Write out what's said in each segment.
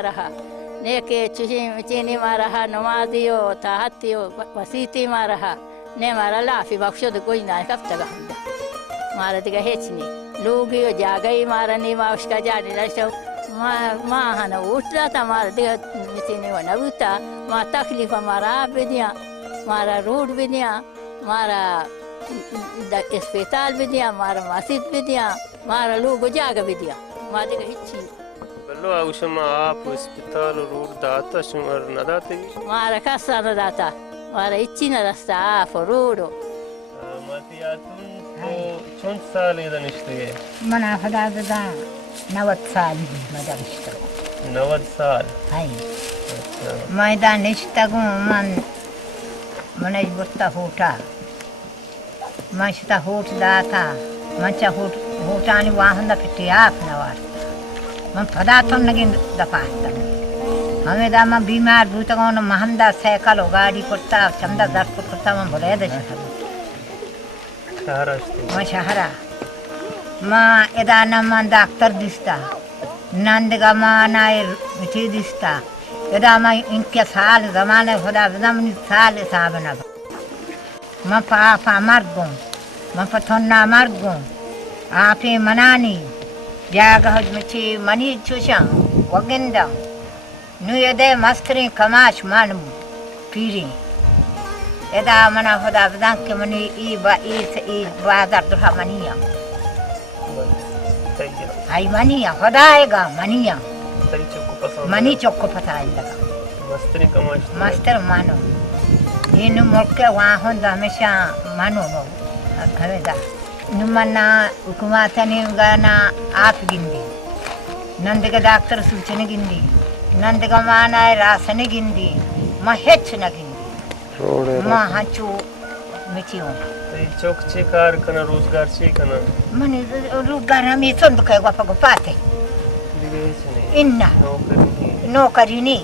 मारहा ने के चीनी मारहा नमाजियो ताहतियो वसीती मारहा ने मारा लाफी बख्शो तो कोई ना कब तक हम मारा दिगा हेचनी लोगियो जागई मारनी मा उसका जाने रसो माँ हना उठ रहा था मारा दिगा चीनी वना उठा माँ तकलीफ मारा भी दिया मारा रोड भी दिया मारा अस्पताल भी दिया मारा मस्जिद भी दिया मारा लोग जाग भी दिया माँ दिगा हिच्ची बल्लो आउशमा आप अस्पताल रोड दाता शुमर न दाते मारा कसा न दाता मारा हिच्ची न रास्ता आप रोडो माती आतुम तो चौन साल इधर निश्ते मना फदा दा 90 साल मदा निश्ते 90 साल हाय अच्छा मैदान निश्ते गो मने बुत्ता होटा मस्ता होट दाता मंचा होटानी वाहन दा फिटी आप नवार मन फदा तो नगिन दपाता हमें दा मैं बीमार भूतगोन महंदा साइकिल गाड़ी करता चंदा दर करता मैं बोले दे मैं शहरा माँ एदाना माँ डॉक्टर दिसता नंदगा माँ नायर मिठी दिसता एदा माँ इनके साल ज़माने खुदा ज़मानी साल साहब ना माँ पापा मर गो माँ पथोन्ना मर गो आपे मनानी जागा हज मिठी मनी चुशा वगिंदा नु एदे मस्तरी कमाश मानू पीरी एदा मना खुदा बदां के मनी ई बाजार दुहा मनिया आई मनिया खुदा आएगा मनिया मनी चौको पता आएगा मस्तर मानो ये नु मुल्के वहाँ होंदा हमेशा मानो नो घरे दा नु मना हुकुमात ने गाना आप गिंदी नंद के डॉक्टर सूचने गिंदी नंद का माना है रासने गिंदी महेच न गिंदी माँ हाचू मिचियों चौक चे कार कना रोजगार चे कना मने रोजगार हम ये सुन दुखे गुफा गुफाते इन्ना नौकरी नहीं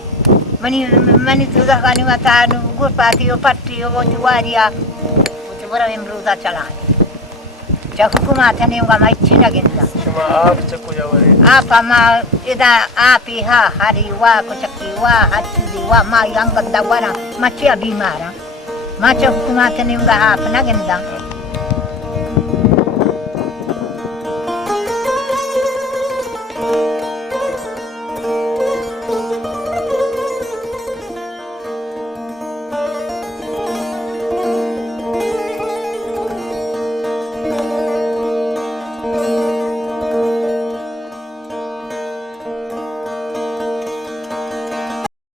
मनी दूधा कानी माता नु गुफाती हो पट्टी हो वो जुआरिया वो बड़ा इमरूदा चला जब हुकुमात ने उनका माइची न गिंदा आप चक्को जावरे आप अमा इदा आप ही हा हरी वा कुचक्की वा हत्ती वा माँ यंग गंदा वाना मचिया बीमारा माँ चौक हुकुमात ने उनका आप न गिंदा